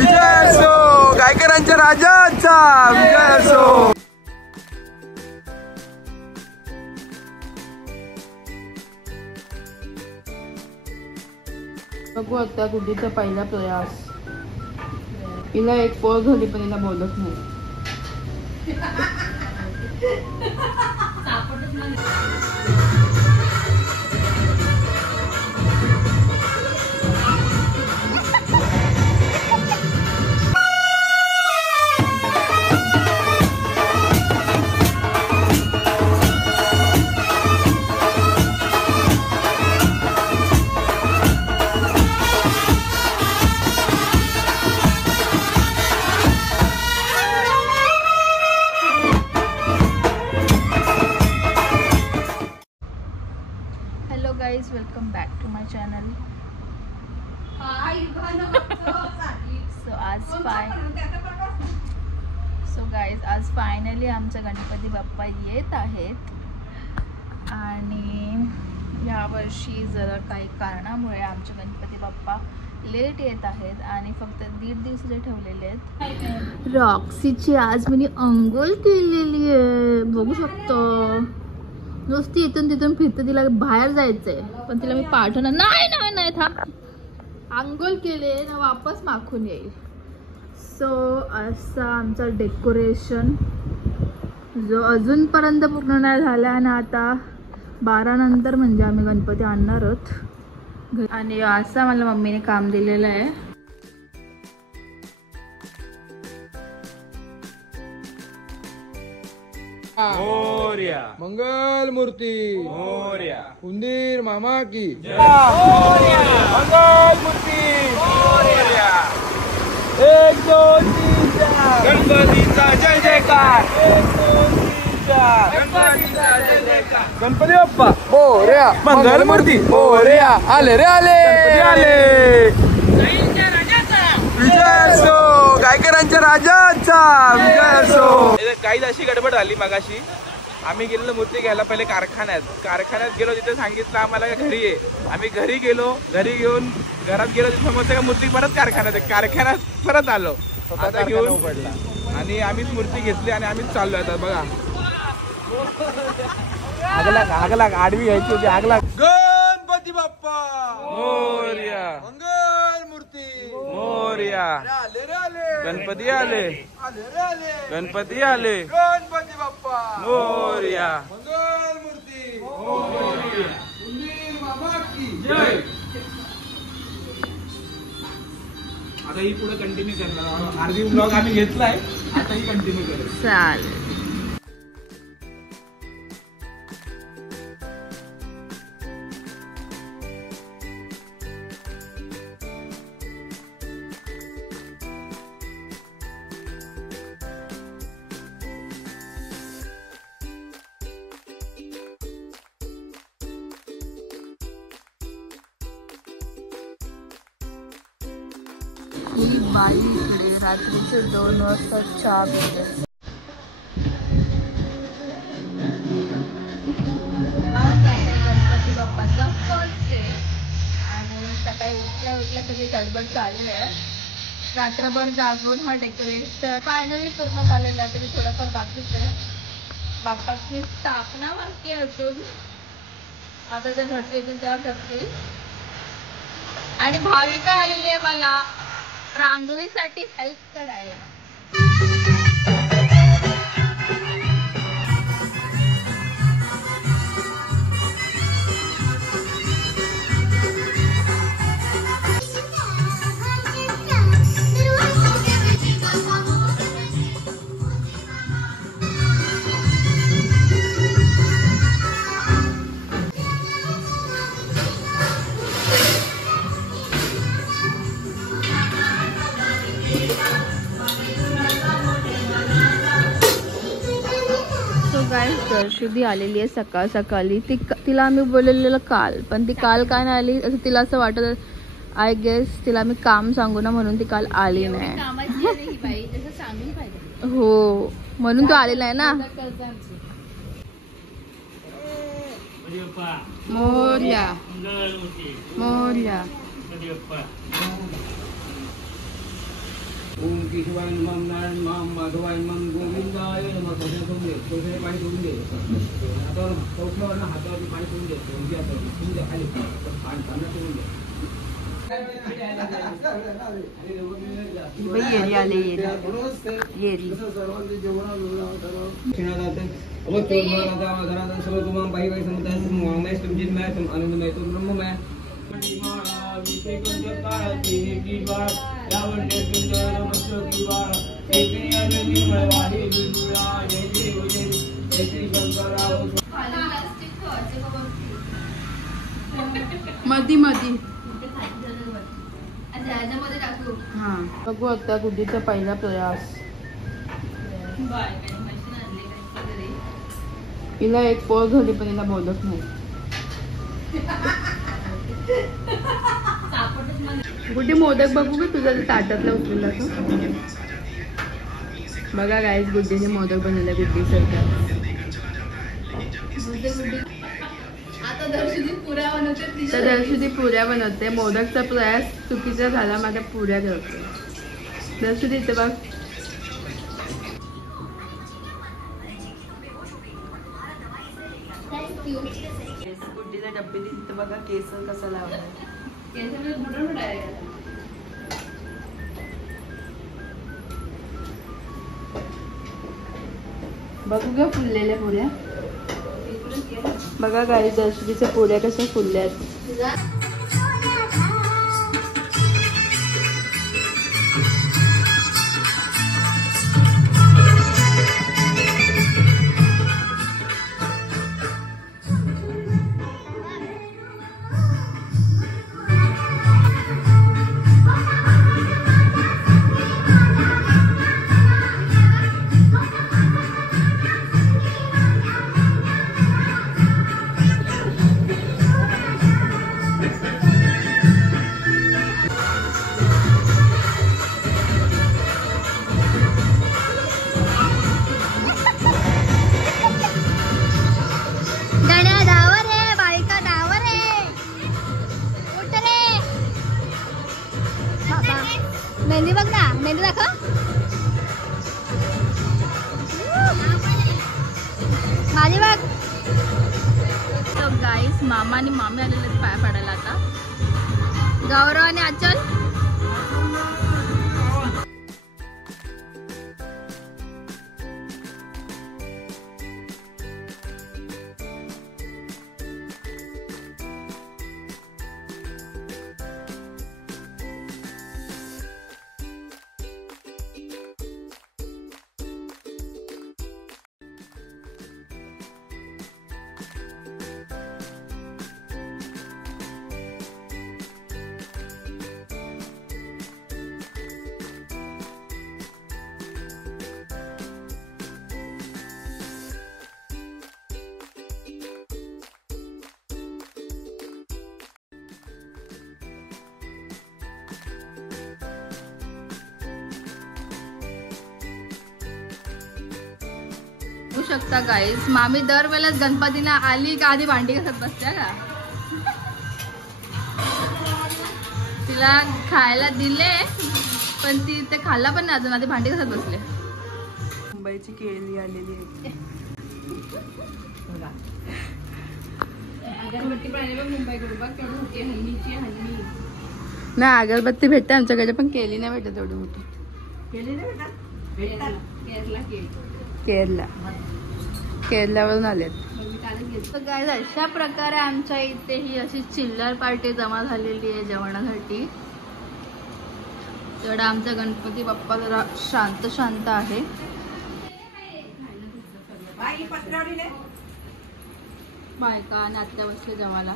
विजय असो, गायकरांच्या राजाचा विजय असो. बघू आता गुड्डीचा पहिला प्रयास. हिला एक पोळ घरी पण हिला बोलत नाही. guys, welcome back to my channel. So guys, आज फायनली आमचा गणपती बाप्पा येत आहेत आणि यावर्षी जरा काही कारणामुळे आमचे गणपती बाप्पा लेट येत आहेत आणि फक्त 1.5 दिवसाचे ठेवलेले आहेत. रॉक्सीची आज मी अंघोळ केलेली आहे, बघू शकतो. नुसती इथून तिथून फिरते, तिला बाहेर जायचंय पण तिला मी पाठवणार नाही. नाही नाही थांब, अंघोळ केले ना वापस माखून येईल. सो असा आमचा डेकोरेशन जो अजूनपर्यंत पूर्ण नाही झाला आणि आता 12 नंतर म्हणजे आम्ही गणपती आणणार आहोत. आणि असं मला मम्मीने काम दिलेलं आहे. मोरया मंगल मूर्ती, मोरया उंदीर मामा की मंगल मूर्ती, मोरया 1 2 3 4 गणपतीचा जय जयकार, 1 2 3 4 गणपतीचा जय जयकार. गणपती बाप्पा मोरया मंगल मूर्ती, मोरया आले रे आले, आले विजय असो, गायकरांच्या राजाचा विजय असो. काही अशी गडबड झाली मगाशी. आम्ही गेलो मूर्ती घ्यायला पहिले कारखान्यात गेलो. तिथे सांगितलं आम्हाला घरी ये. आम्ही घरी गेलो, घरी घेऊन घरात गेलो. तिथे समजतं का मूर्ती परत कारखान्यात परत आलो आता घेऊन आणि आम्हीच मूर्ती घेतली आणि आम्हीच चाललो आता. बघा आगला आडवी घ्यायची होती, आगला. गणपती बाप्पा मोरया मंगल मूर्ती, मोरया गणपती आले, गणपती आले, गणपती बाप्पा मोरया मंगल मूर्ती, उंदीर मामा की जय. आता ही पुढे कंटिन्यू करणार. आरती ब्लॉग आम्ही घेतलाय, आता ही कंटिन्यू करू. चालेल. ही बाई इकडे रात्रीचे 2 वाजता चहा पिते. गणपती बाप्पाचा फर्स्ट डे आणि सकाळी उठल्या सगळी गडबड चालू आहे. रात्रभर जागून हा डेकोरेशन फायनली पूर्ण झालेला आहे. तरी थोडाफार बाकीच आहे. बाप्पाची स्थापना बाकी असून आता ते घडतील तेव्हा करतील. आणि भाविका आलेली आहे मला रांगोळीसाठी हेल्प करायला. दर्शुदी आलेली आहे सकाळ सकाळी. तिला आम्ही बोललेलं काल, पण ती काल काय नाही आली असं तिला असं वाटत. आय गेस तिला मी काम सांगू ना म्हणून ती काल आली नाही. हो म्हणून तू आली नाही ना. मोरया मोरया केशवाय नमः नारायण नमः माधवाय नमः गोविंदाय नमः सगळं करून दे थोडे पाणी करून दे हातावर कौशल्यावर हातावरती पाणी करून दे करून द्या खाली पाणी करून दे येरी आले येरी सर्व तुम्हाला बाई बाई समजतात आनंदमय तो ब्रह्ममय मधी मधी हा बघू आता गुड्डीचा पहिला प्रयास. हिला एक पोळ झाली पण हिला मोदक नाही. गुड्डी मोदक बघू का तुझा ताटातला उचलला तो. बघा गाईस गुड्डीने मोदक बनवले गुड्डी सरकार. तर दर्शुदी पुऱ्या बनवते. मोदकचा प्रयास चुकीचा झाला माझ्या पुऱ्या करते. दर्शुदी इथे बघ. गुड्डीला डब्बे दिसते बघा केस कसा लावला. बघू का फुललेल्या पुऱ्या. बघा काही दर्शनीच्या पुऱ्या कशा फुलल्या आहेत. मेहंदी बघ ना, मेहंदी दाखव. माझी बघ. गाईस मामा आणि मामी आलेले पाया पडायला आता. गौरव आणि अचल. बघू शकता गाईस मामी दरवेळेस गणपतीला आली का आधी भांडी घासत बसत्या का. तिला खायला दिले पण ती ते खाल्ला पण नाही अजून, आधी भांडी घासत बसले. मुंबईची केळी आलेली आहे. नाही अगरबत्ती भेटते आमच्याकडे पण केली नाही भेटत एवढी मोठी. केरलावरून आलेत. गाईस अशा प्रकारे आमच्या इथे ही अशी चिल्लर पार्टी जमा झालेली आहे जेवणासाठी. तेवढा आमचा गणपती बाप्पा जरा शांत शांत आहे. बायका आणि आत्या बसले जेवायला.